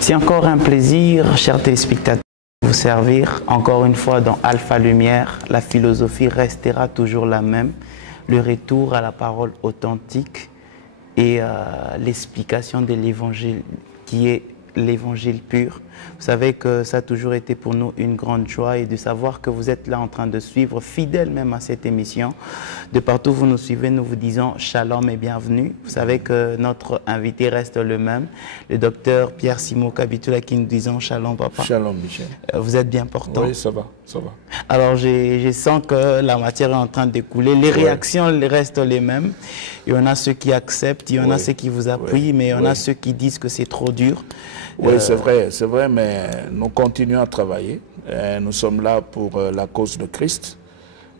C'est encore un plaisir, chers téléspectateurs, de vous servir encore une fois dans Alpha Lumière. La philosophie restera toujours la même, le retour à la parole authentique et l'explication de l'évangile qui est l'évangile pur. Vous savez que ça a toujours été pour nous une grande joie et de savoir que vous êtes là en train de suivre, fidèle même à cette émission. De partout où vous nous suivez, nous vous disons shalom et bienvenue. Vous savez que notre invité reste le même, le docteur Pierre-Simon Kabitula, qui nous disons shalom papa. Shalom Michel. Vous êtes bien portant? Oui, ça va, ça va. Alors je sens que la matière est en train de couler, les réactions restent les mêmes. Il y en a ceux qui acceptent, il y en a ceux qui vous appuient, mais il y en a ceux qui disent que c'est trop dur. Oui, c'est vrai, mais nous continuons à travailler. Nous sommes là pour la cause de Christ.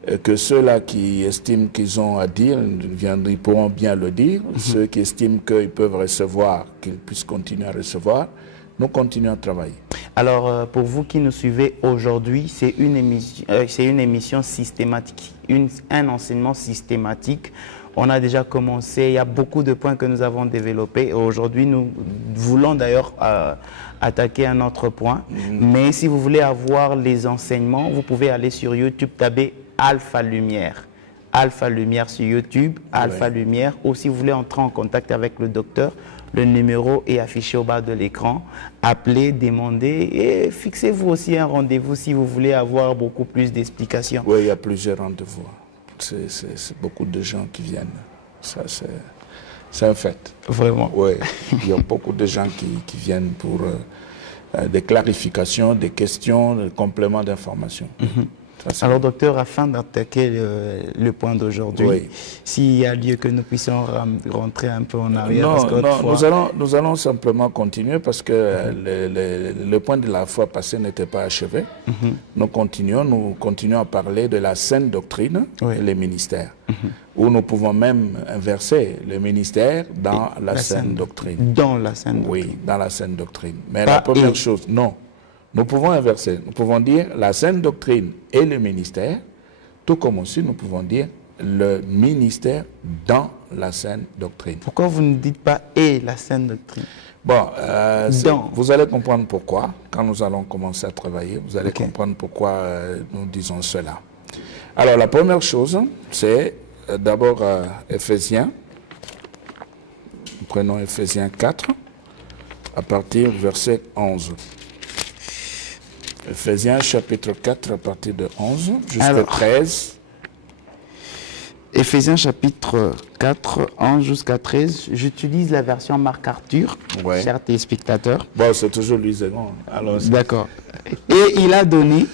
Et que ceux-là qui estiment qu'ils ont à dire, ils pourront bien le dire. Ceux qui estiment qu'ils peuvent recevoir, qu'ils puissent continuer à recevoir. Nous continuons à travailler. Alors, pour vous qui nous suivez aujourd'hui, c'est une émission systématique, un enseignement systématique. On a déjà commencé, il y a beaucoup de points que nous avons développés. Aujourd'hui, nous voulons d'ailleurs attaquer un autre point. Mais si vous voulez avoir les enseignements, vous pouvez aller sur YouTube, taper Alpha Lumière. Alpha Lumière sur YouTube, Alpha Lumière. Ou si vous voulez entrer en contact avec le docteur, le numéro est affiché au bas de l'écran. Appelez, demandez et fixez-vous aussi un rendez-vous si vous voulez avoir beaucoup plus d'explications. Oui, il y a plusieurs rendez-vous. C'est beaucoup de gens qui viennent. Ça, c'est un fait. Vraiment? Oui, il y a beaucoup de gens qui viennent pour des clarifications, des questions, des compléments d'informations. Alors, docteur, afin d'attaquer le point d'aujourd'hui, s'il y a lieu que nous puissions rentrer un peu en arrière. Nous allons simplement continuer parce que le point de la fois passée n'était pas achevé. Nous continuons à parler de la saine doctrine et les ministères, où nous pouvons même inverser le ministère dans la saine doctrine. Dans la saine doctrine. Oui, dans la saine doctrine. Mais la première chose, non. Nous pouvons inverser. Nous pouvons dire la saine doctrine et le ministère, tout comme aussi nous pouvons dire le ministère dans la saine doctrine. Pourquoi vous ne dites pas « et la saine doctrine » ? Bon, vous allez comprendre pourquoi. Quand nous allons commencer à travailler, vous allez comprendre pourquoi nous disons cela. Alors, la première chose, c'est d'abord Éphésiens. Nous prenons Éphésiens 4, à partir du verset 11. Éphésiens chapitre 4 à partir de 11 jusqu'à 13. Éphésiens chapitre 4, 11 jusqu'à 13. J'utilise la version Marc Arthur, chers téléspectateurs. Bon, c'est toujours Louis II. D'accord. Et il a donné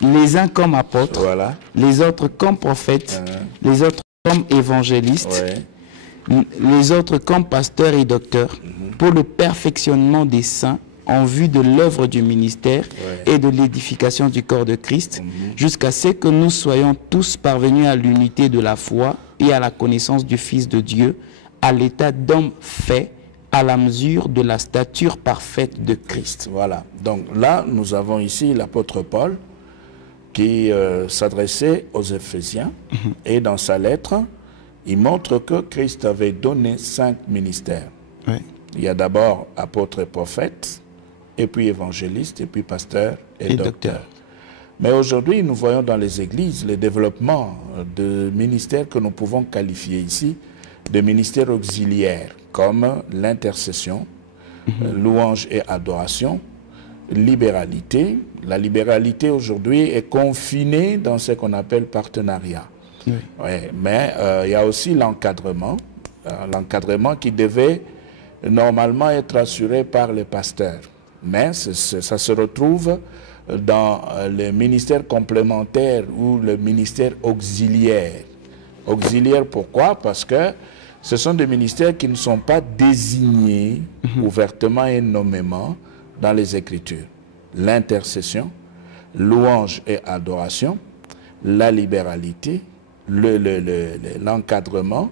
les uns comme apôtres, les autres comme prophètes, les autres comme évangélistes, les autres comme pasteurs et docteurs, pour le perfectionnement des saints, en vue de l'œuvre du ministère et de l'édification du corps de Christ, jusqu'à ce que nous soyons tous parvenus à l'unité de la foi et à la connaissance du Fils de Dieu, à l'état d'homme fait, à la mesure de la stature parfaite de Christ. Voilà. Donc là, nous avons ici l'apôtre Paul qui s'adressait aux Éphésiens et dans sa lettre, il montre que Christ avait donné 5 ministères. Il y a d'abord apôtre et prophète, et puis évangéliste, et puis pasteur et docteur. Mais aujourd'hui, nous voyons dans les églises le développement de ministères que nous pouvons qualifier ici de ministères auxiliaires, comme l'intercession, louange et adoration, libéralité. La libéralité aujourd'hui est confinée dans ce qu'on appelle partenariat. Mais il y a aussi l'encadrement, l'encadrement qui devait normalement être assuré par les pasteurs. Mais ça se retrouve dans le ministère complémentaire ou le ministère auxiliaire. Auxiliaire, pourquoi? Parce que ce sont des ministères qui ne sont pas désignés ouvertement et nommément dans les Écritures. L'intercession, louange et adoration, la libéralité, l'encadrement,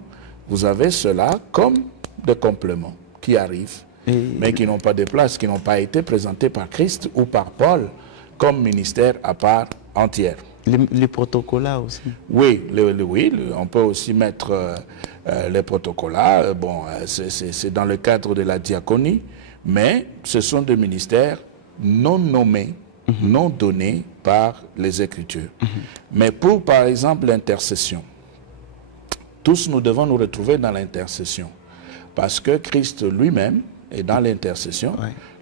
vous avez cela comme des compléments qui arrivent, mais qui n'ont pas de place, qui n'ont pas été présentés par Christ ou par Paul comme ministère à part entière. Les protocolats aussi. Oui, on peut aussi mettre les protocolats. Bon, c'est dans le cadre de la diaconie, mais ce sont des ministères non nommés, non donnés par les Écritures. Mais pour, par exemple, l'intercession, tous nous devons nous retrouver dans l'intercession, parce que Christ lui-même est dans l'intercession,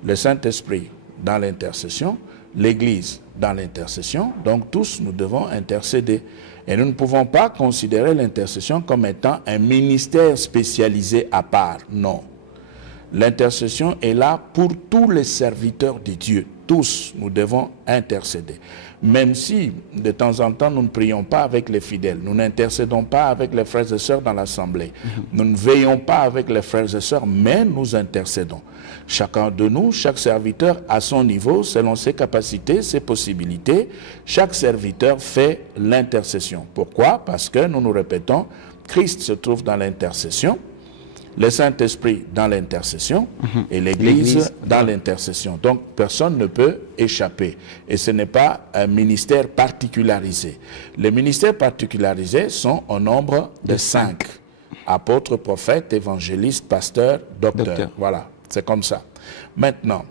le Saint-Esprit dans l'intercession, l'Église dans l'intercession, donc tous nous devons intercéder. Et nous ne pouvons pas considérer l'intercession comme étant un ministère spécialisé à part, non. L'intercession est là pour tous les serviteurs de Dieu. Tous, nous devons intercéder. Même si, de temps en temps, nous ne prions pas avec les fidèles, nous n'intercédons pas avec les frères et sœurs dans l'assemblée, nous ne veillons pas avec les frères et sœurs, mais nous intercédons. Chacun de nous, chaque serviteur à son niveau, selon ses capacités, ses possibilités, chaque serviteur fait l'intercession. Pourquoi? Parce que, nous nous répétons, Christ se trouve dans l'intercession, le Saint-Esprit dans l'intercession et l'Église dans l'intercession. Donc, personne ne peut échapper. Et ce n'est pas un ministère particularisé. Les ministères particularisés sont au nombre de 5. Apôtres, prophètes, évangélistes, pasteurs, docteurs. Voilà, c'est comme ça. Maintenant,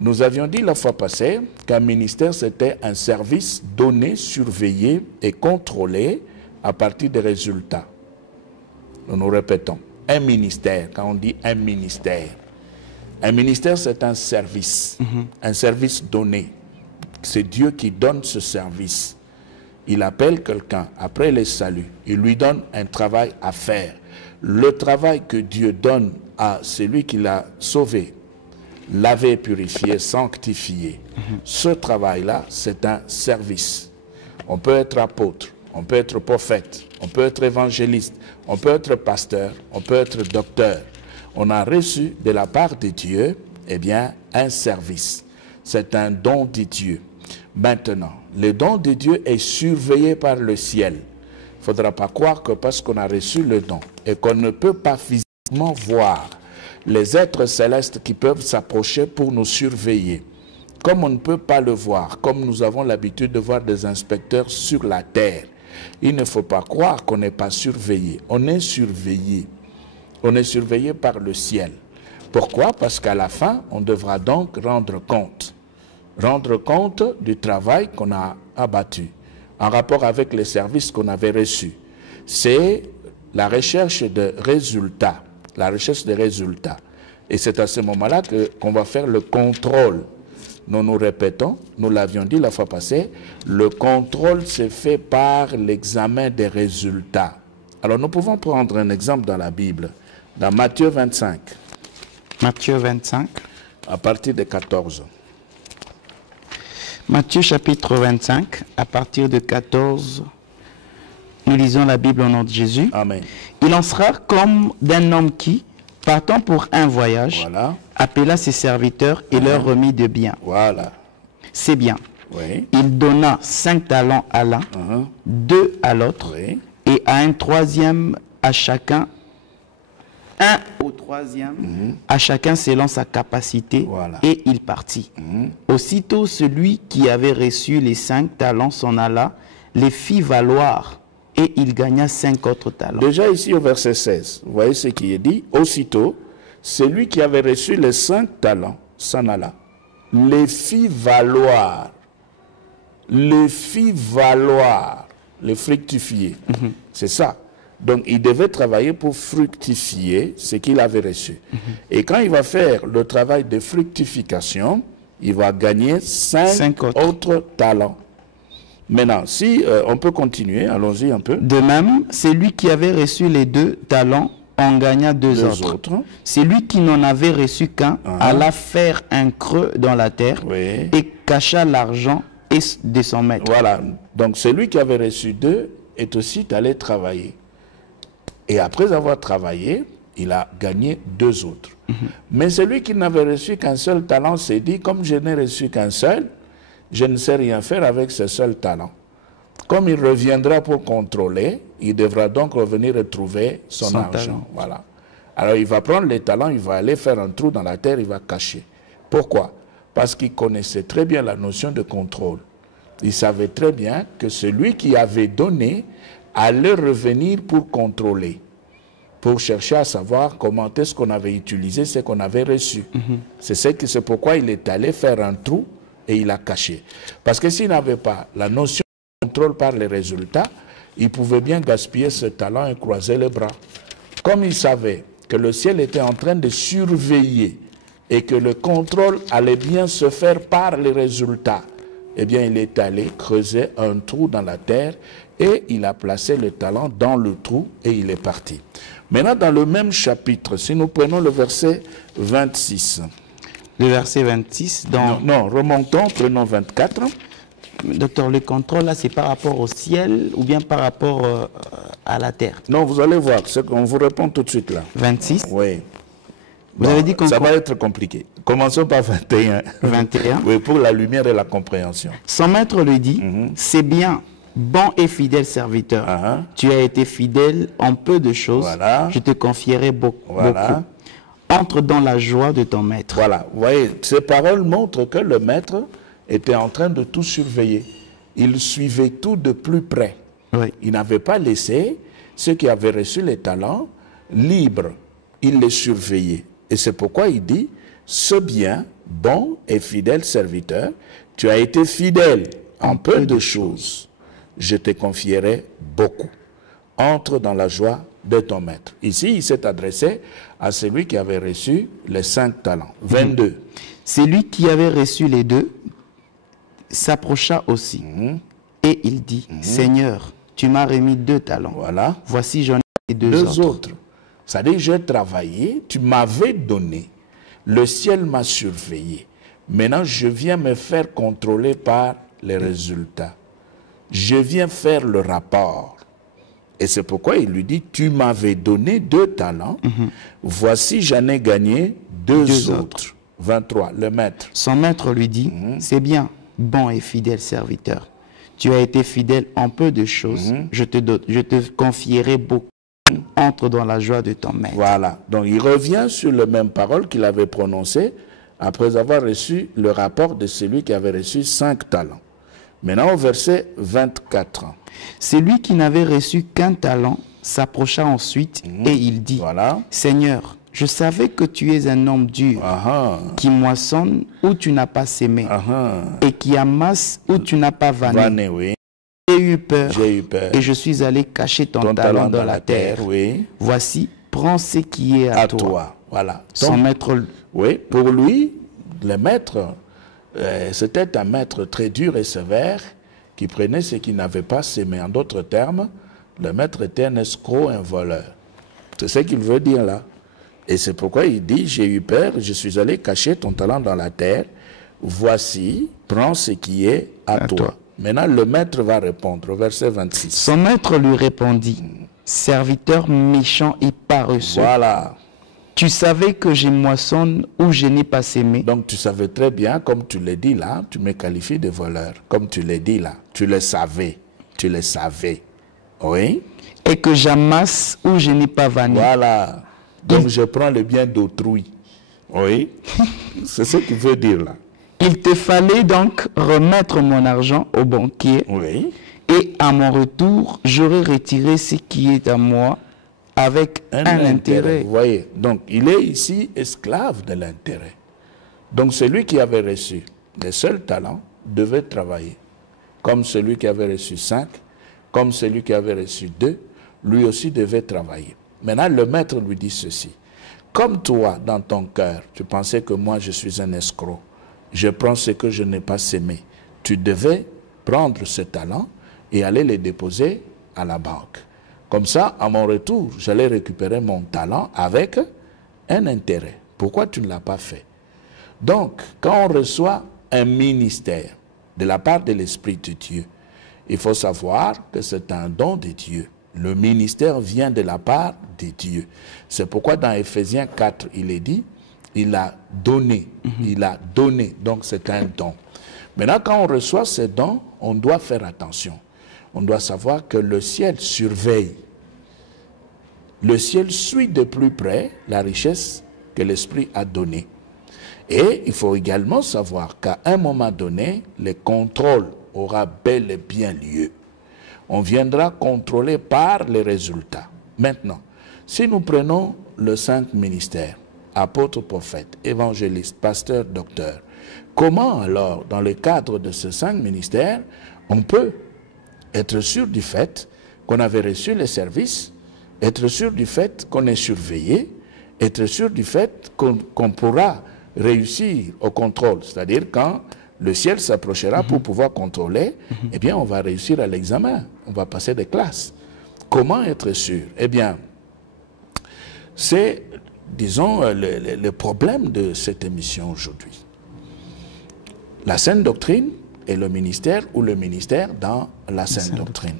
nous avions dit la fois passée qu'un ministère, c'était un service donné, surveillé et contrôlé à partir des résultats. Nous nous répétons. Un ministère, quand on dit un ministère c'est un service donné. C'est Dieu qui donne ce service. Il appelle quelqu'un après le salut, il lui donne un travail à faire. Le travail que Dieu donne à celui qui l'a sauvé, lavé, purifié, sanctifié, ce travail-là, c'est un service. On peut être apôtre, on peut être prophète, on peut être évangéliste, on peut être pasteur, on peut être docteur. On a reçu de la part de Dieu, eh bien, un service. C'est un don de Dieu. Maintenant, le don de Dieu est surveillé par le ciel. Il ne faudra pas croire que parce qu'on a reçu le don et qu'on ne peut pas physiquement voir les êtres célestes qui peuvent s'approcher pour nous surveiller, comme on ne peut pas le voir, comme nous avons l'habitude de voir des inspecteurs sur la terre, il ne faut pas croire qu'on n'est pas surveillé. On est surveillé. On est surveillé par le ciel. Pourquoi? Parce qu'à la fin, on devra donc rendre compte. Rendre compte du travail qu'on a abattu en rapport avec les services qu'on avait reçus. C'est la recherche de résultats. La recherche de résultats. Et c'est à ce moment-là qu'on va faire le contrôle. Nous nous répétons, nous l'avions dit la fois passée, le contrôle se fait par l'examen des résultats. Alors nous pouvons prendre un exemple dans la Bible, dans Matthieu 25. Matthieu 25. À partir de 14. Matthieu chapitre 25, à partir de 14, nous lisons la Bible au nom de Jésus. Amen. Il en sera comme d'un homme qui, partant pour un voyage, appela ses serviteurs et leur remit de biens. Voilà. C'est bien. Oui. Il donna 5 talents à l'un, 2 à l'autre, et à un troisième à chacun, un au troisième, à chacun selon sa capacité, et il partit. Aussitôt, celui qui avait reçu les 5 talents s'en alla, les fit valoir, et il gagna 5 autres talents. Déjà ici au verset 16, vous voyez ce qui est dit. Aussitôt, celui qui avait reçu les 5 talents s'en alla, les fit valoir, les fructifier. C'est ça. Donc il devait travailler pour fructifier ce qu'il avait reçu. Et quand il va faire le travail de fructification, il va gagner 5 autres talents. Maintenant, si on peut continuer, allons-y un peu. De même, celui qui avait reçu les 2 talents en gagna 2 autres. Celui qui n'en avait reçu qu'un alla faire un creux dans la terre et cacha l'argent de son maître. Voilà. Donc celui qui avait reçu 2 est aussi allé travailler. Et après avoir travaillé, il a gagné 2 autres. Mais celui qui n'avait reçu qu'un seul talent s'est dit, comme je n'ai reçu qu'un seul, je ne sais rien faire avec ce seul talent. Comme il reviendra pour contrôler, il devra donc revenir retrouver son argent. Talent. Voilà. Alors il va prendre les talents, il va aller faire un trou dans la terre, il va cacher. Pourquoi? Parce qu'il connaissait très bien la notion de contrôle. Il savait très bien que celui qui avait donné allait revenir pour contrôler, pour chercher à savoir comment est-ce qu'on avait utilisé ce qu'on avait reçu. C'est pourquoi il est allé faire un trou et il a caché. Parce que s'il n'avait pas la notion de contrôle par les résultats, il pouvait bien gaspiller ce talent et croiser les bras. Comme il savait que le ciel était en train de surveiller et que le contrôle allait bien se faire par les résultats, eh bien, il est allé creuser un trou dans la terre et il a placé le talent dans le trou et il est parti. Maintenant, dans le même chapitre, si nous prenons le verset 26. Le verset 26, dans... Non, remontons, prenons 24. Docteur, le contrôle, là, c'est par rapport au ciel ou bien par rapport à la terre? Non, vous allez voir, on vous répond tout de suite là. 26? Oui. Vous avez dit qu'on... Ça va être compliqué. Commençons par 21. 21? Oui, pour la lumière et la compréhension. Son maître lui dit, c'est bien, bon et fidèle serviteur. Tu as été fidèle en peu de choses. Voilà. Je te confierai beaucoup. Entre dans la joie de ton maître. Voilà. Vous voyez, ces paroles montrent que le maître était en train de tout surveiller. Il suivait tout de plus près. Oui. Il n'avait pas laissé ceux qui avaient reçu les talents libres. Il les surveillait. Et c'est pourquoi il dit, ce bien, bon et fidèle serviteur, tu as été fidèle en peu de choses. Je te confierai beaucoup. Entre dans la joie de ton maître. Ici, il s'est adressé à celui qui avait reçu les 5 talents. 22. Celui qui avait reçu les 2 s'approcha aussi. Et il dit, Seigneur, tu m'as remis 2 talents. Voilà. Voici, j'en ai 2 autres. C'est-à-dire, j'ai travaillé, tu m'avais donné. Le ciel m'a surveillé. Maintenant, je viens me faire contrôler par les résultats. Je viens faire le rapport. Et c'est pourquoi il lui dit, tu m'avais donné 2 talents. Voici, j'en ai gagné 2 autres. 23, le maître. Son maître lui dit, c'est bien, bon et fidèle serviteur. Tu as été fidèle en peu de choses. Je te confierai beaucoup. Entre dans la joie de ton maître. Voilà. Donc, il revient sur les mêmes paroles qu'il avait prononcées après avoir reçu le rapport de celui qui avait reçu 5 talents. Maintenant, au verset 24. Celui qui n'avait reçu qu'un talent s'approcha ensuite et il dit, Seigneur, je savais que tu es un homme dur, qui moissonne où tu n'as pas sémé, et qui amasse où tu n'as pas vanné. Oui. J'ai eu peur et je suis allé cacher ton talent dans la terre. Voici, prends ce qui est à toi. Voilà. Son maître... Oui, pour lui, le maître, c'était un maître très dur et sévère qui prenait ce qu'il n'avait pas sémé. En d'autres termes, le maître était un escroc, un voleur. C'est ce qu'il veut dire là. Et c'est pourquoi il dit, j'ai eu peur, je suis allé cacher ton talent dans la terre. Voici, prends ce qui est à toi. Maintenant, le maître va répondre au verset 26. Son maître lui répondit, serviteur méchant et paresseux. Voilà. Tu savais que je moissonne où je n'ai pas sémé. Donc tu savais très bien, comme tu l'as dit là, tu me qualifies de voleur. Comme tu l'as dit là, tu le savais. Tu le savais. Oui. Et que j'amasse où je n'ai pas vanné. Voilà. Donc je prends le bien d'autrui. Oui. C'est ce qu'il veut dire là. Il te fallait donc remettre mon argent au banquier. Oui. Et à mon retour, j'aurais retiré ce qui est à moi avec un intérêt. Vous voyez, donc il est ici esclave de l'intérêt. Donc celui qui avait reçu les seuls talents devait travailler. Comme celui qui avait reçu 5, comme celui qui avait reçu 2, lui aussi devait travailler. Maintenant, le maître lui dit ceci. Comme toi, dans ton cœur, tu pensais que moi je suis un escroc, je prends ce que je n'ai pas sémé. Tu devais prendre ce talent et aller les déposer à la banque. Comme ça, à mon retour, j'allais récupérer mon talent avec un intérêt. Pourquoi tu ne l'as pas fait? Donc, quand on reçoit un ministère de la part de l'Esprit de Dieu, il faut savoir que c'est un don de Dieu. Le ministère vient de la part de Dieu. C'est pourquoi dans Éphésiens 4, il est dit, il a donné, il a donné, donc c'est un don. Maintenant, quand on reçoit ces dons, on doit faire attention. on doit savoir que le ciel surveille. Le ciel suit de plus près la richesse que l'Esprit a donnée. Et il faut également savoir qu'à un moment donné, le contrôle aura bel et bien lieu. On viendra contrôler par les résultats. Maintenant, si nous prenons les 5 ministères, apôtres, prophètes, évangélistes, pasteurs, docteurs, comment alors, dans le cadre de ces 5 ministères, on peut être sûr du fait qu'on avait reçu les services, être sûr du fait qu'on est surveillé, être sûr du fait qu'on pourra réussir au contrôle, c'est-à-dire quand le ciel s'approchera pour pouvoir contrôler, eh bien on va réussir à l'examen, on va passer des classes. Comment être sûr? Eh bien, c'est, disons, le problème de cette émission aujourd'hui. La saine doctrine et le ministère ou le ministère dans la saine doctrine.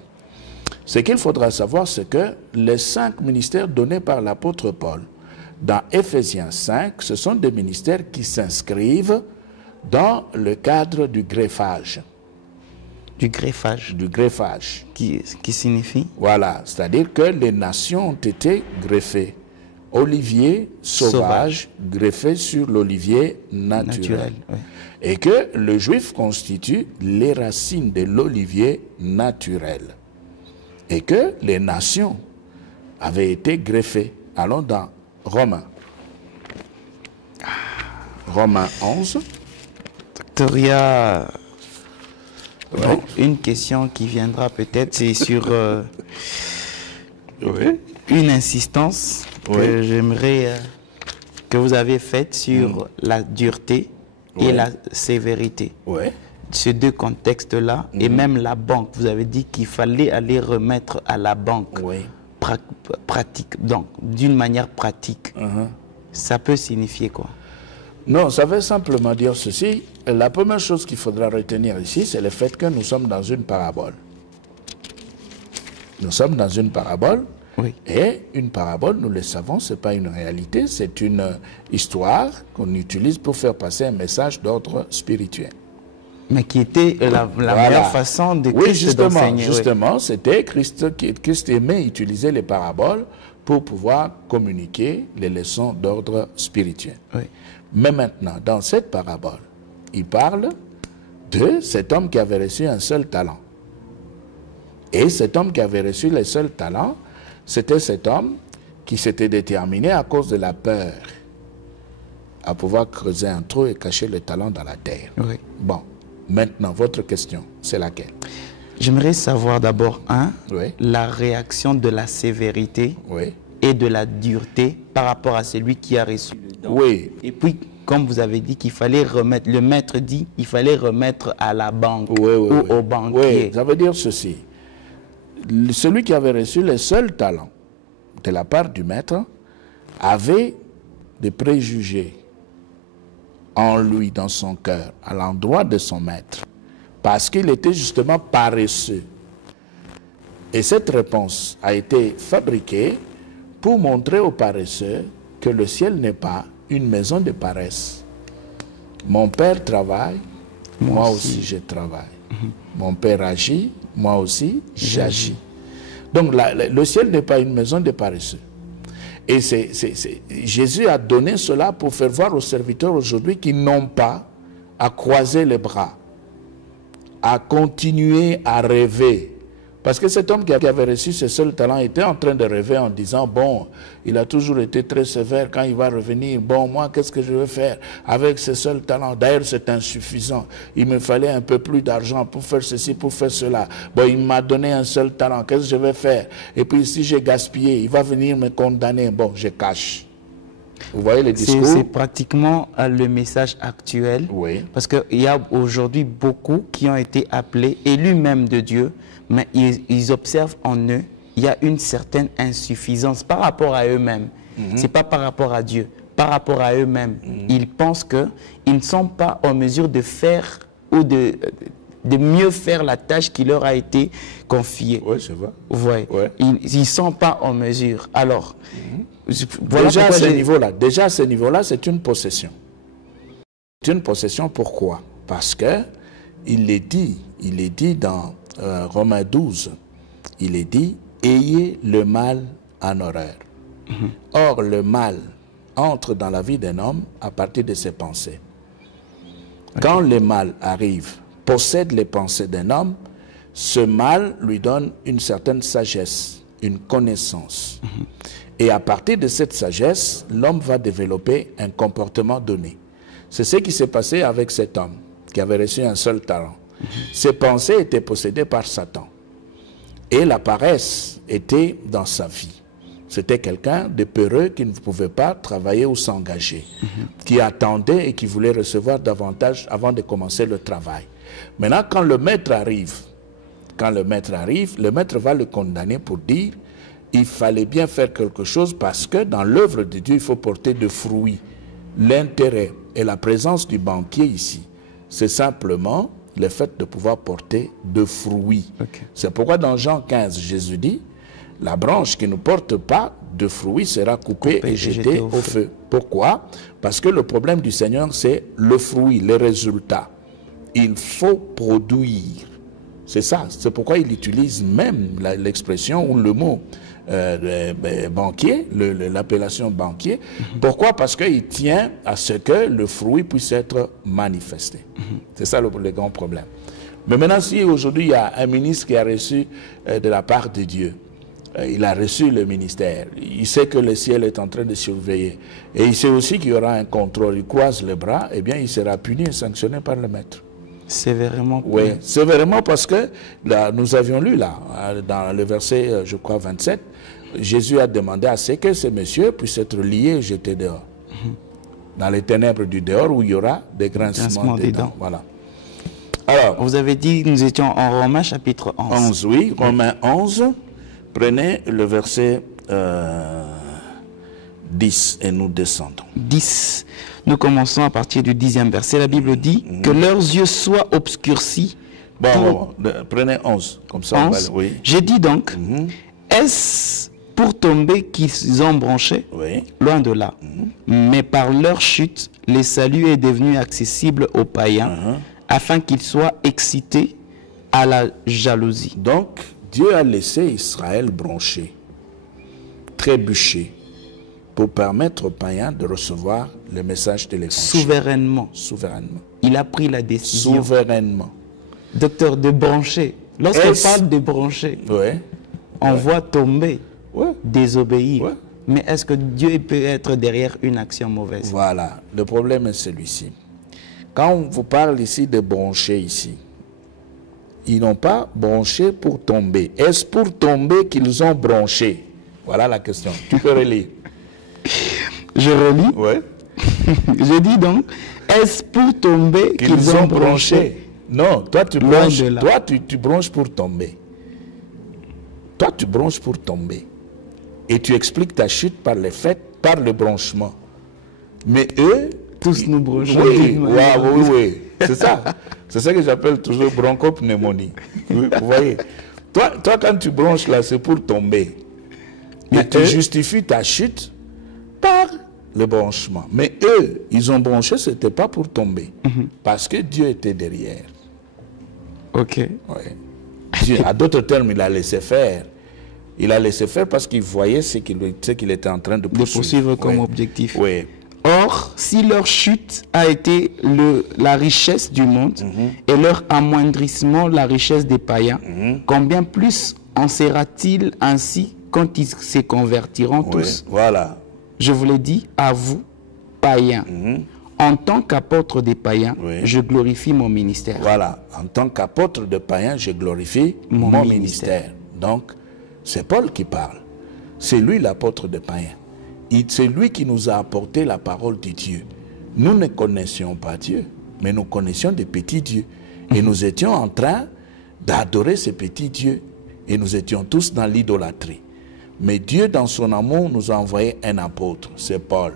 Ce qu'il faudra savoir, c'est que les 5 ministères donnés par l'apôtre Paul dans Éphésiens 5, ce sont des ministères qui s'inscrivent dans le cadre du greffage. Du greffage. Du greffage. Qui signifie? Voilà, c'est-à-dire que les nations ont été greffées. Olivier sauvage greffé sur l'olivier naturel. Oui. Et que le juif constitue les racines de l'olivier naturel. Et que les nations avaient été greffées. Allons dans Romains. Romains 11. Docteur, il y a une question qui viendra peut-être, c'est sur une insistance que j'aimerais que vous avez faite sur la dureté et la sévérité. Ces 2 contextes-là, et même la banque, vous avez dit qu'il fallait aller remettre à la banque. Pratique, donc d'une manière pratique. Ça peut signifier quoi? Non, ça veut simplement dire ceci. La première chose qu'il faudra retenir ici, c'est le fait que nous sommes dans une parabole. Nous sommes dans une parabole. Et une parabole, nous le savons, ce n'est pas une réalité, c'est une histoire qu'on utilise pour faire passer un message d'ordre spirituel. Mais qui était la meilleure façon de Christ d'enseigner. Justement, c'était Christ aimait utiliser les paraboles pour pouvoir communiquer les leçons d'ordre spirituel. Mais maintenant, dans cette parabole, il parle de cet homme qui avait reçu un seul talent. Et cet homme qui avait reçu le seul talent, c'était cet homme qui s'était déterminé à cause de la peur à pouvoir creuser un trou et cacher le talent dans la terre. Bon, maintenant, votre question, c'est laquelle? J'aimerais savoir d'abord, la réaction de la sévérité et de la dureté par rapport à celui qui a reçu le don. Et puis, comme vous avez dit qu'il fallait remettre, le maître dit qu'il fallait remettre à la banque ou au banquier. Ça veut dire ceci. Celui qui avait reçu le seul talent de la part du maître avait des préjugés en lui, dans son cœur, à l'endroit de son maître, parce qu'il était justement paresseux. Et cette réponse a été fabriquée pour montrer aux paresseux que le ciel n'est pas une maison de paresse. Mon père travaille, moi aussi je travaille. Mon père agit, moi aussi j'agis. Donc le ciel n'est pas une maison de paresseux. Et Jésus a donné cela pour faire voir aux serviteurs aujourd'hui qu'ils n'ont pas à croiser les bras, à continuer à rêver. Parce que cet homme qui avait reçu ce seul talent était en train de rêver en disant, bon, il a toujours été très sévère, quand il va revenir, bon, moi, qu'est-ce que je vais faire avec ce seul talent? D'ailleurs, c'est insuffisant. Il me fallait un peu plus d'argent pour faire ceci, pour faire cela. Bon, il m'a donné un seul talent, qu'est-ce que je vais faire? Et puis, si j'ai gaspillé, il va venir me condamner. Bon, je cache. Vous voyez le discours? C'est pratiquement le message actuel. Parce qu'il y a aujourd'hui beaucoup qui ont été appelés, élus même de Dieu, mais ils observent en eux, il y a une certaine insuffisance par rapport à eux-mêmes. Ce n'est pas par rapport à Dieu, par rapport à eux-mêmes. Ils pensent qu'ils ne sont pas en mesure de faire ou de mieux faire la tâche qui leur a été confiée. Je vois. Ils ne sont pas en mesure. Alors, voilà déjà, à ce niveau-là, c'est une possession. C'est une possession, pourquoi? Parce que il est dit dans Romains 12, il est dit, ayez le mal en horreur. Or, le mal entre dans la vie d'un homme à partir de ses pensées. Quand le mal arrive, possède les pensées d'un homme, ce mal lui donne une certaine sagesse, une connaissance. Et à partir de cette sagesse, l'homme va développer un comportement donné. C'est ce qui s'est passé avec cet homme qui avait reçu un seul talent. Ses pensées étaient possédées par Satan. Et la paresse était dans sa vie. C'était quelqu'un de peureux qui ne pouvait pas travailler ou s'engager, qui attendait et qui voulait recevoir davantage avant de commencer le travail. Maintenant, quand le maître arrive, le maître va le condamner pour dire il fallait bien faire quelque chose parce que dans l'œuvre de Dieu, il faut porter de fruits. L'intérêt et la présence du banquier ici, c'est simplement le fait de pouvoir porter de fruits. C'est pourquoi dans Jean 15, Jésus dit la branche qui ne porte pas de fruits sera coupée et jetée au feu. Pourquoi? Parce que le problème du Seigneur, c'est le fruit, les résultats. Il faut produire. C'est ça. C'est pourquoi il utilise même l'expression ou le mot banquier, l'appellation banquier. Pourquoi? Parce qu'il tient à ce que le fruit puisse être manifesté. C'est ça le grand problème. Mais maintenant, si aujourd'hui il y a un ministre qui a reçu de la part de Dieu, il a reçu le ministère, il sait que le ciel est en train de surveiller, et il sait aussi qu'il y aura un contrôle, il croise les bras, eh bien il sera puni et sanctionné par le maître. Sévèrement. Oui, sévèrement parce que là, nous avions lu là, dans le verset, je crois, 27, Jésus a demandé à ce que ce monsieur puisse être lié et jeté dehors. Dans les ténèbres du dehors où il y aura des grincements des dents. Voilà. Alors, vous avez dit que nous étions en Romains chapitre 11. Oui, Romains 11. Prenez le verset 10 et nous descendons. 10. Nous commençons à partir du 10e verset. La Bible dit que leurs yeux soient obscurcis. Prenez 11. Comme ça, 11. Oui. J'ai dit donc, est-ce pour tomber qu'ils ont branché? Oui. Loin de là. Mais par leur chute, le salut est devenu accessible aux païens afin qu'ils soient excités à la jalousie. Donc, Dieu a laissé Israël brancher, trébucher, pour permettre aux païens de recevoir le message de l'évangile. Souverainement. Souverainement. Il a pris la décision. Souverainement. Docteur, de brancher. Lorsqu'on parle de brancher, on voit tomber, désobéir. Mais est-ce que Dieu peut être derrière une action mauvaise? Voilà. Le problème est celui-ci. Quand on vous parle ici de brancher ici, ils n'ont pas branché pour tomber. Est-ce pour tomber qu'ils ont branché? Voilà la question. Tu peux relire. Je relis. Oui. Je dis donc, est-ce pour tomber qu'ils ont branché? Non, toi tu branches, tu branches pour tomber. Toi tu branches pour tomber. Et tu expliques ta chute par les faits, par le branchement. Mais eux... Tous nous branchons. Oui. C'est ça. C'est ça que j'appelle toujours bronchopneumonie. Vous voyez. Toi, quand tu branches là, c'est pour tomber. Et tu justifies ta chute par le branchement. Mais eux, ils ont branché, ce n'était pas pour tomber. Parce que Dieu était derrière. Ok. Oui. Dieu, à d'autres termes, il a laissé faire. Il a laissé faire parce qu'il voyait ce qu'il était en train de poursuivre. Comme objectif. Oui. Or, si leur chute a été la richesse du monde et leur amoindrissement la richesse des païens, combien plus en sera-t-il ainsi quand ils se convertiront tous? Voilà. Je vous l'ai dit, à vous, païens. En tant qu'apôtre des païens, je glorifie mon ministère. Voilà. En tant qu'apôtre des païens, je glorifie mon ministère. Donc, c'est Paul qui parle. C'est lui l'apôtre des païens. C'est lui qui nous a apporté la parole de Dieu. Nous ne connaissions pas Dieu, mais nous connaissions des petits dieux. Et nous étions en train d'adorer ces petits dieux. Et nous étions tous dans l'idolâtrie. Mais Dieu, dans son amour, nous a envoyé un apôtre. C'est Paul.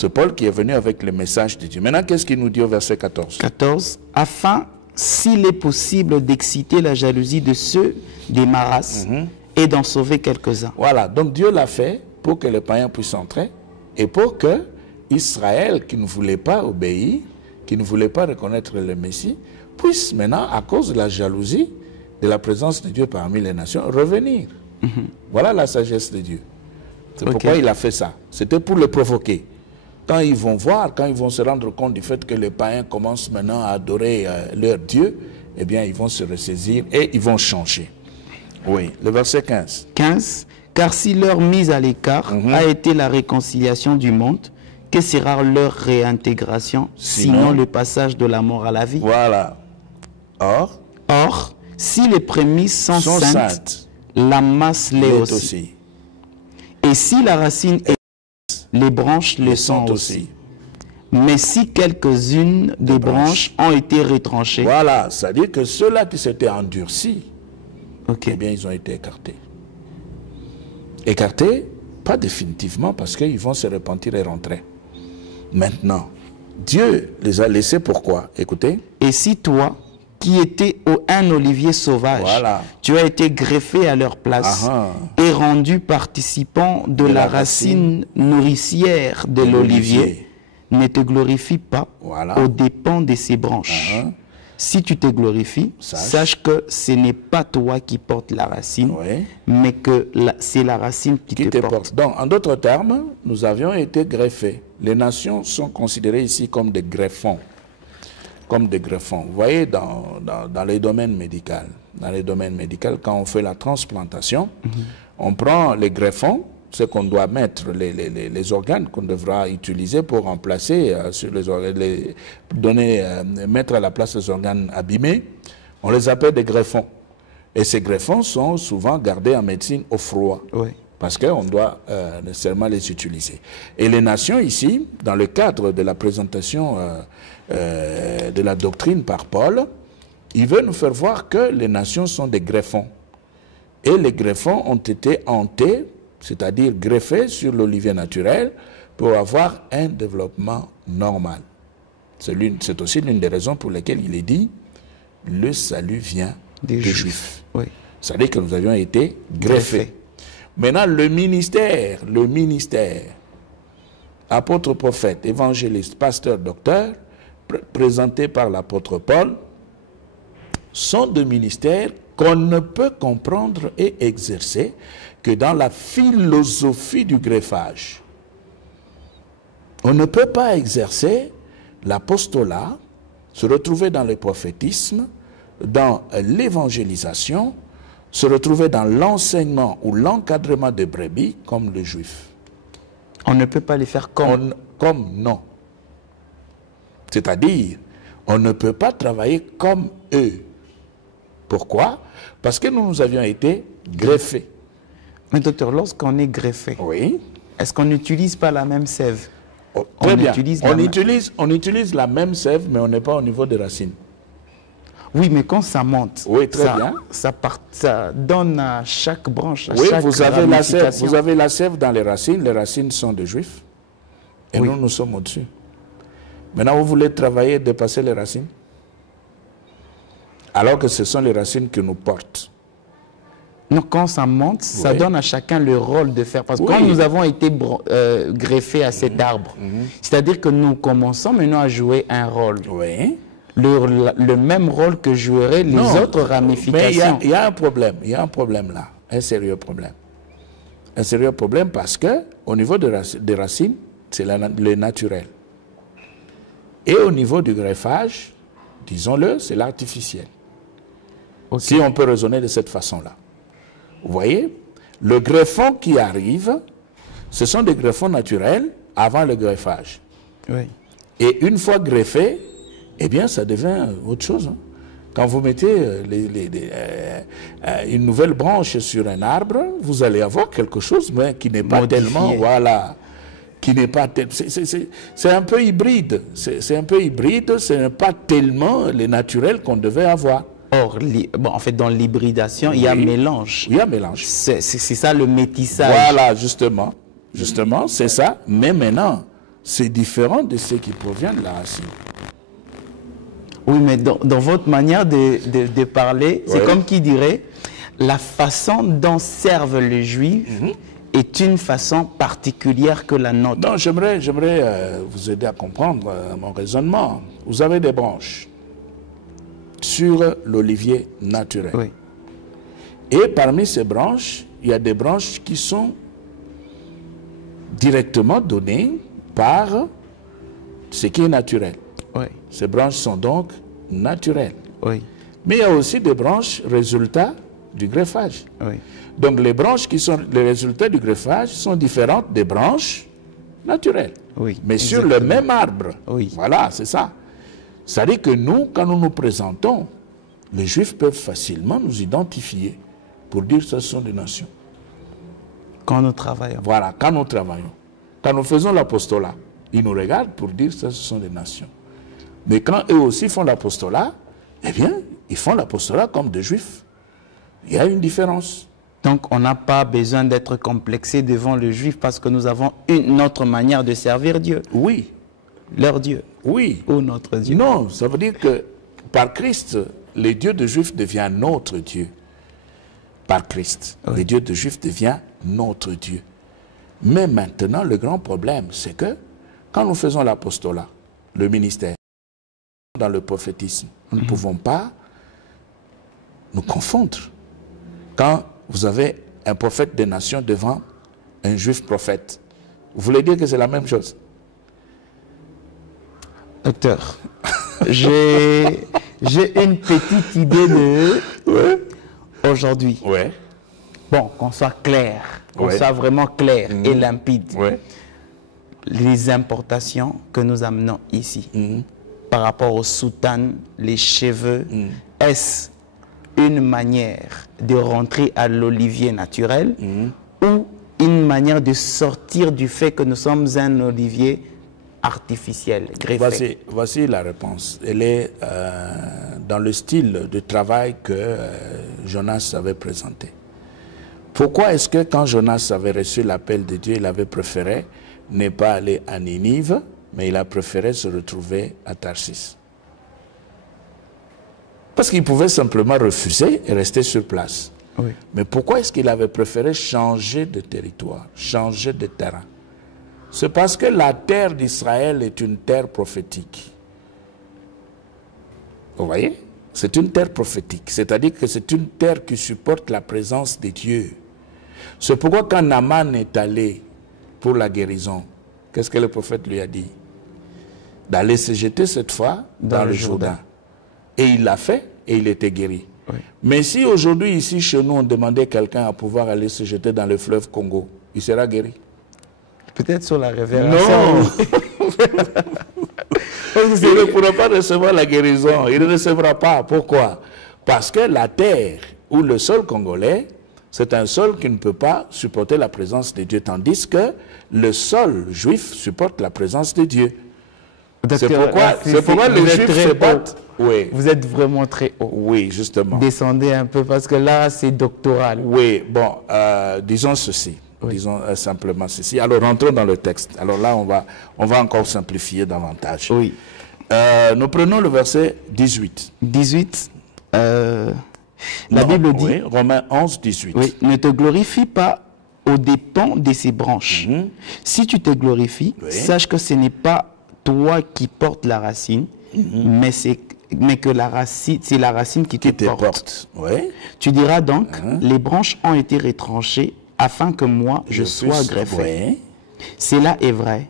C'est Paul qui est venu avec le message de Dieu. Maintenant, qu'est-ce qu'il nous dit au verset 14? 14. Afin, s'il est possible, d'exciter la jalousie de ceux des Maras et d'en sauver quelques-uns. Voilà. Donc Dieu l'a fait pour que les païens puissent entrer et pour que Israël, qui ne voulait pas obéir, qui ne voulait pas reconnaître le Messie, puisse maintenant, à cause de la jalousie, de la présence de Dieu parmi les nations, revenir. Voilà la sagesse de Dieu. C'est pourquoi il a fait ça. C'était pour le provoquer. Quand ils vont voir, quand ils vont se rendre compte du fait que les païens commencent maintenant à adorer leur Dieu, eh bien, ils vont se ressaisir et ils vont changer. Oui, le verset 15. 15. Car si leur mise à l'écart a été la réconciliation du monde, que sera leur réintégration, sinon le passage de la mort à la vie? Voilà. Or, si les prémices sont saintes, la masse l'est aussi. Et si la racine est, les branches le sont aussi. Mais si quelques-unes des branches ont été retranchées... Voilà, c'est-à-dire que ceux-là qui s'étaient endurcis, eh bien, ils ont été écartés. Écartés, pas définitivement, parce qu'ils vont se repentir et rentrer. Maintenant, Dieu les a laissés pourquoi? Écoutez. Et si toi, qui étais un olivier sauvage, tu as été greffé à leur place et rendu participant de la racine nourricière de l'olivier, ne te glorifie pas aux dépens de ses branches. Si tu te glorifies, sache que ce n'est pas toi qui portes la racine, mais que c'est la racine qui te porte. Donc, en d'autres termes, nous avions été greffés. Les nations sont considérées ici comme des greffons. Comme des greffons. Vous voyez, dans les domaines médicaux, quand on fait la transplantation, on prend les greffons, ce qu'on doit mettre, les organes qu'on devra utiliser pour remplacer, sur les organes, mettre à la place les organes abîmés, on les appelle des greffons. Et ces greffons sont souvent gardés en médecine au froid. Parce qu'on doit nécessairement les utiliser. Et les nations ici, dans le cadre de la présentation de la doctrine par Paul, il veut nous faire voir que les nations sont des greffons. Et les greffons ont été hantés, c'est-à-dire greffés sur l'olivier naturel, pour avoir un développement normal. C'est aussi l'une des raisons pour lesquelles il est dit « le salut vient des Juifs ». C'est-à-dire que nous avions été greffés. Maintenant, le ministère, apôtre, prophète, évangéliste, pasteur, docteur, présenté par l'apôtre Paul, sont des ministères qu'on ne peut comprendre et exercer que dans la philosophie du greffage. On ne peut pas exercer l'apostolat, se retrouver dans le prophétisme, dans l'évangélisation, se retrouver dans l'enseignement ou l'encadrement des brebis comme le juif. On ne peut pas les faire comme... Comme non. C'est-à-dire, on ne peut pas travailler comme eux. Pourquoi? Parce que nous avions été greffés. Mais docteur, lorsqu'on est greffé, est-ce qu'on n'utilise pas la même sève? Très bien. On utilise la même sève, mais on n'est pas au niveau des racines. Oui, mais quand ça monte, ça donne à chaque branche, à chaque vous avez la sève dans les racines sont des juifs, et nous sommes au-dessus. Maintenant, vous voulez travailler, dépasser les racines, alors que ce sont les racines qui nous portent. Non, quand ça monte, ça donne à chacun le rôle de faire. Parce que quand nous avons été greffés à cet arbre, c'est-à-dire que nous commençons maintenant à jouer un rôle. Le même rôle que joueraient les autres ramifications. Mais il y a un problème, là, un sérieux problème. Un sérieux problème parce que au niveau des racines, c'est le naturel. Et au niveau du greffage, disons-le, c'est l'artificiel. Si on peut raisonner de cette façon-là. Vous voyez, le greffon qui arrive, ce sont des greffons naturels avant le greffage. Et une fois greffé, eh bien, ça devient autre chose. Quand vous mettez une nouvelle branche sur un arbre, vous allez avoir quelque chose, mais qui n'est pas tellement, qui n'est pas c'est un peu hybride. C'est un peu hybride, ce n'est pas tellement le naturel qu'on devait avoir. Or, en fait, dans l'hybridation, il y a mélange. Il y a mélange. C'est ça le métissage. Voilà, justement. Justement, c'est ça. Mais maintenant, c'est différent de ce qui provient de la racine. Oui, mais dans votre manière de parler, c'est comme qui dirait, la façon dont servent les Juifs est une façon particulière que la nôtre. Non, j'aimerais vous aider à comprendre mon raisonnement. Vous avez des branches. sur l'olivier naturel. Oui. Et parmi ces branches, il y a des branches qui sont directement données par ce qui est naturel. Oui. Ces branches sont donc naturelles. Oui. Mais il y a aussi des branches résultats du greffage. Oui. Donc les branches qui sont les résultats du greffage sont différentes des branches naturelles. Oui, mais sur exactement. le même arbre. Oui. Voilà, c'est ça. Ça dit que nous, quand nous nous présentons, les Juifs peuvent facilement nous identifier pour dire que ce sont des nations. Quand nous travaillons. Voilà, quand nous travaillons. Quand nous faisons l'apostolat, ils nous regardent pour dire que ce sont des nations. Mais quand eux aussi font l'apostolat, eh bien, ils font l'apostolat comme des Juifs. Il y a une différence. Donc, on n'a pas besoin d'être complexé devant le juif parce que nous avons une autre manière de servir Dieu. Oui. Leur Dieu. Oui. Ou notre Dieu. Non, ça veut dire que par Christ, les dieux de Juifs deviennent notre Dieu. Par Christ, Oui. les dieux de Juifs deviennent notre Dieu. Mais maintenant, le grand problème, c'est que quand nous faisons l'apostolat, le ministère, dans le prophétisme, nous ne pouvons pas nous confondre. Quand vous avez un prophète des nations devant un juif prophète, vous voulez dire que c'est la même chose? Docteur, j'ai une petite idée de aujourd'hui. Ouais. Bon, qu'on soit clair, qu'on Ouais. soit vraiment clair et limpide. Ouais. Les importations que nous amenons ici, par rapport aux soutanes, les cheveux, est-ce une manière de rentrer à l'olivier naturel ou une manière de sortir du fait que nous sommes un olivier artificiel, greffé? Voici la réponse. Elle est dans le style de travail que Jonas avait présenté. Pourquoi est-ce que quand Jonas avait reçu l'appel de Dieu, il avait préféré ne pas aller à Ninive, mais il a préféré se retrouver à Tarsis? Parce qu'il pouvait simplement refuser et rester sur place. Oui. Mais pourquoi est-ce qu'il avait préféré changer de territoire, changer de terrain? C'est parce que la terre d'Israël est une terre prophétique. Vous voyez? C'est une terre prophétique, c'est-à-dire que c'est une terre qui supporte la présence de Dieu. C'est pourquoi quand Naaman est allé pour la guérison, qu'est-ce que le prophète lui a dit? D'aller se jeter cette fois dans le Jourdain. Et il l'a fait et il était guéri. Oui. Mais si aujourd'hui, ici, chez nous, on demandait quelqu'un à pouvoir aller se jeter dans le fleuve Congo, il sera guéri? Peut-être sur la révélation. Non. Il ne pourra pas recevoir la guérison. Il ne recevra pas. Pourquoi? Parce que la terre ou le sol congolais, c'est un sol qui ne peut pas supporter la présence de Dieu, tandis que le sol juif supporte la présence de Dieu. C'est pourquoi les Juifs se battent. Oui. Vous êtes vraiment très haut. Oui, justement. Descendez un peu parce que là, c'est doctoral. Oui, bon, disons ceci. Oui. Disons simplement ceci. Alors, rentrons dans le texte. Alors là, on va encore simplifier davantage. Oui. Nous prenons le verset 18. 18, la Non, Bible dit, oui, Romains 11, 18. oui, ne te glorifie pas aux dépens de ses branches. Si tu te glorifies, Oui. sache que ce n'est pas toi qui portes la racine, mais que la racine, c'est la racine qui te porte. Oui. Tu diras donc, les branches ont été retranchées afin que moi, je Le sois fils, greffé. oui. Cela est vrai.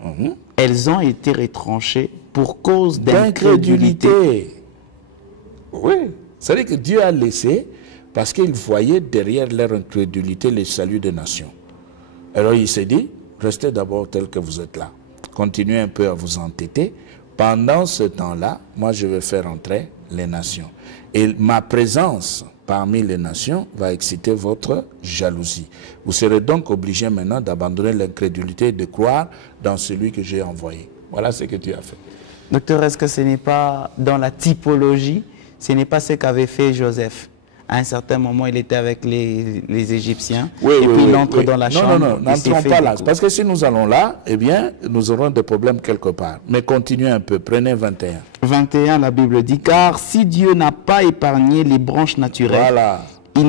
Elles ont été retranchées pour cause d'incrédulité. Oui. C'est-à-dire que Dieu a laissé parce qu'il voyait derrière leur incrédulité le salut des nations. Alors il s'est dit, restez d'abord tel que vous êtes là. Continuez un peu à vous entêter. Pendant ce temps-là, moi je vais faire entrer les nations. Et ma présence parmi les nations va exciter votre jalousie. Vous serez donc obligé maintenant d'abandonner l'incrédulité et de croire dans celui que j'ai envoyé. Voilà ce que tu as fait. Docteur, est-ce que ce n'est pas dans la typologie, ce n'est pas ce qu'avait fait Joseph? À un certain moment, il était avec les Égyptiens, et puis il entre dans la chambre. Non, n'entrons pas là. Parce que si nous allons là, eh bien, nous aurons des problèmes quelque part. Mais continuez un peu, prenez 21. 21, la Bible dit, car si Dieu n'a pas épargné les branches naturelles, Voilà. il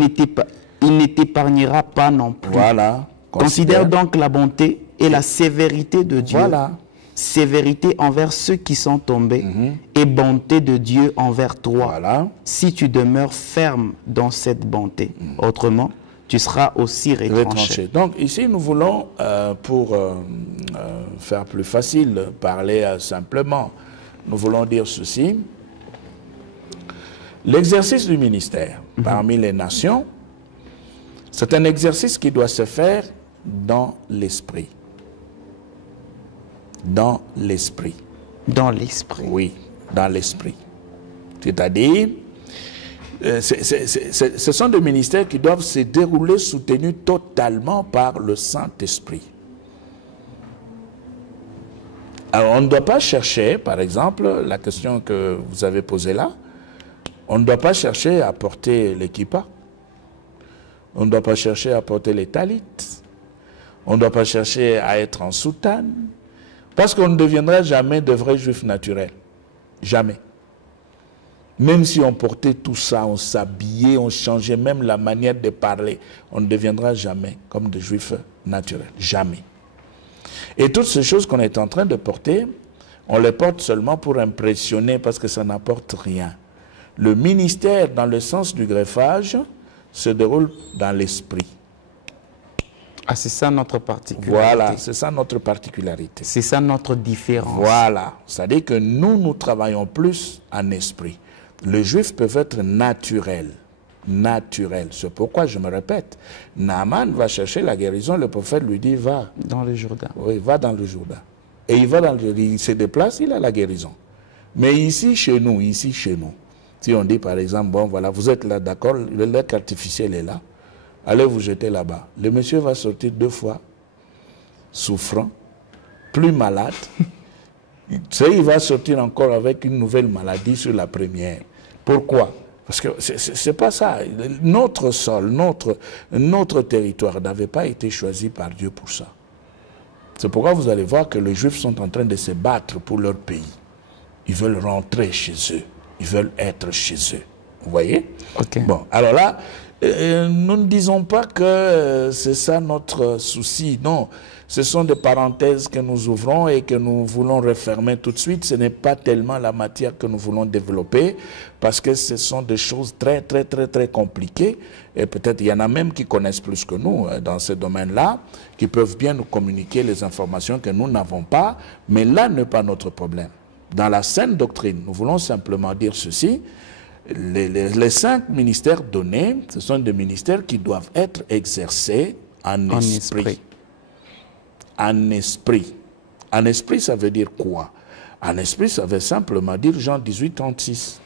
ne t'épargnera pas non plus. Voilà. Considère donc la bonté et la sévérité de Dieu. Voilà. sévérité envers ceux qui sont tombés et bonté de Dieu envers toi, Voilà. si tu demeures ferme dans cette bonté. Autrement, tu seras aussi retranché. Donc ici, nous voulons, pour faire plus facile, parler simplement, nous voulons dire ceci. L'exercice du ministère parmi les nations, c'est un exercice qui doit se faire dans l'esprit. Dans l'esprit. Dans l'esprit. Oui, dans l'esprit. C'est-à-dire, ce sont des ministères qui doivent se dérouler soutenus totalement par le Saint-Esprit. Alors, on ne doit pas chercher, par exemple, la question que vous avez posée là, on ne doit pas chercher à porter les kippas. On ne doit pas chercher à porter les talits. On ne doit pas chercher à être en soutane. Parce qu'on ne deviendra jamais de vrais juifs naturels. Jamais. Même si on portait tout ça, on s'habillait, on changeait même la manière de parler, on ne deviendra jamais comme des juifs naturels. Jamais. Et toutes ces choses qu'on est en train de porter, on les porte seulement pour impressionner parce que ça n'apporte rien. Le ministère, dans le sens du greffage, se déroule dans l'esprit. Ah, c'est ça notre particularité. Voilà, c'est ça notre particularité. C'est ça notre différence. Voilà, c'est-à-dire que nous travaillons plus en esprit. Les juifs peuvent être naturels. Naturels. C'est pourquoi je me répète, Naaman va chercher la guérison, le prophète lui dit va. Dans le Jourdain. Oui, va dans le Jourdain. Et il va il se déplace, il a la guérison. Mais ici, chez nous, si on dit par exemple, bon voilà, vous êtes là, d'accord, le lac artificiel est là, allez vous jeter là-bas. Le monsieur va sortir 2 fois, souffrant, plus malade. Il va sortir encore avec une nouvelle maladie sur la première. Pourquoi? Parce que c'est pas ça. Notre sol, notre territoire n'avait pas été choisi par Dieu pour ça. C'est pourquoi vous allez voir que les Juifs sont en train de se battre pour leur pays. Ils veulent rentrer chez eux. Ils veulent être chez eux. Vous voyez? Okay. Bon, alors là, nous ne disons pas que c'est ça notre souci. Non, ce sont des parenthèses que nous ouvrons et que nous voulons refermer tout de suite. Ce n'est pas tellement la matière que nous voulons développer parce que ce sont des choses très, très, très, très compliquées. Et peut-être il y en a même qui connaissent plus que nous dans ce domaine-là, qui peuvent bien nous communiquer les informations que nous n'avons pas. Mais là n'est pas notre problème. Dans la saine doctrine, nous voulons simplement dire ceci. Les 5 ministères donnés, ce sont des ministères qui doivent être exercés en esprit. En esprit. En esprit, ça veut dire quoi? En esprit, ça veut simplement dire Jean 18, 36.